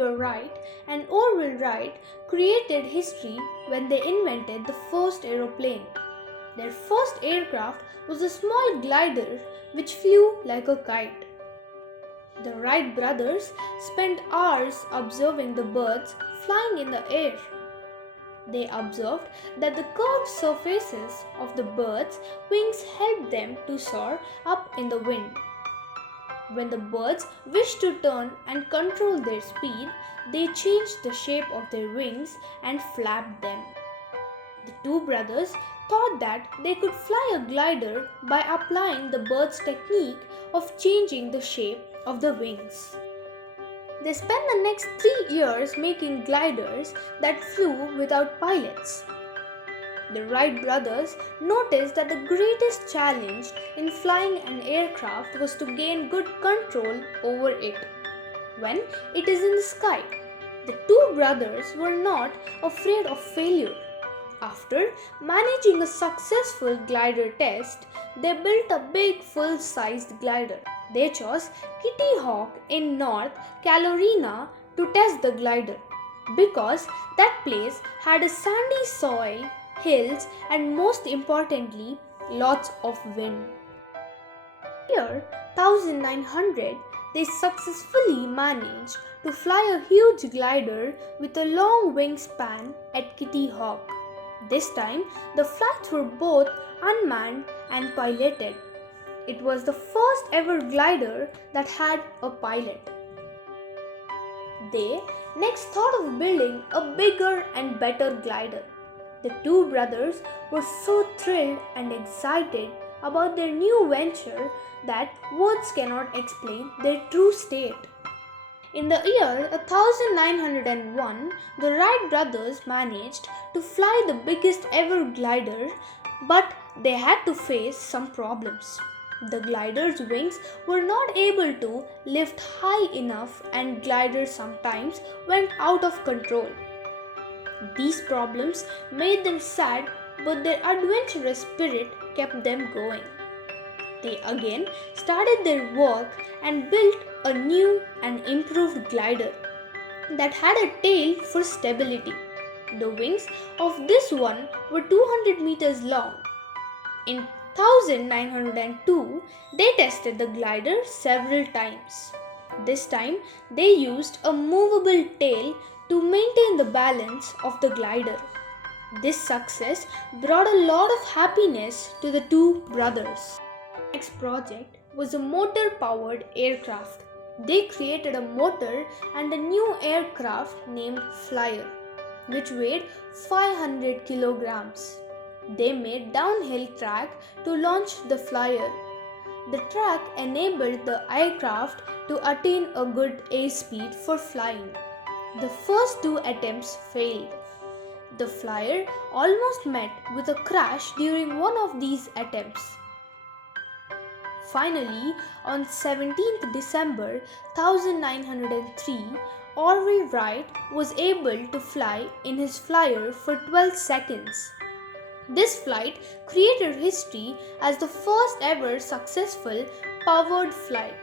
Cooper Wright and Orville Wright created history when they invented the first aeroplane. Their first aircraft was a small glider which flew like a kite. The Wright brothers spent hours observing the birds flying in the air. They observed that the curved surfaces of the birds' wings helped them to soar up in the wind. When the birds wished to turn and control their speed, they changed the shape of their wings and flapped them. The two brothers thought that they could fly a glider by applying the bird's technique of changing the shape of the wings. They spent the next 3 years making gliders that flew without pilots. The Wright brothers noticed that the greatest challenge in flying an aircraft was to gain good control over it when it is in the sky. The two brothers were not afraid of failure. After managing a successful glider test, they built a big full-sized glider. They chose Kitty Hawk in North Carolina to test the glider because that place had a sandy soil, hills, and most importantly, lots of wind. Year 1900, they successfully managed to fly a huge glider with a long wingspan at Kitty Hawk. This time, the flights were both unmanned and piloted. It was the first ever glider that had a pilot. They next thought of building a bigger and better glider. The two brothers were so thrilled and excited about their new venture that words cannot explain their true state. In the year 1901, the Wright brothers managed to fly the biggest ever glider, but they had to face some problems. The glider's wings were not able to lift high enough and glider sometimes went out of control. These problems made them sad, but their adventurous spirit kept them going. They again started their work and built a new and improved glider that had a tail for stability. The wings of this one were 200 meters long. In 1902, they tested the glider several times. This time, they used a movable tail to maintain the balance of the glider. This success brought a lot of happiness to the two brothers. The next project was a motor-powered aircraft. They created a motor and a new aircraft named Flyer, which weighed 500 kilograms. They made downhill track to launch the Flyer. The track enabled the aircraft to attain a good airspeed for flying. The first two attempts failed. The Flyer almost met with a crash during one of these attempts. Finally, on 17th December 1903, Orville Wright was able to fly in his Flyer for 12 seconds. This flight created history as the first ever successful powered flight.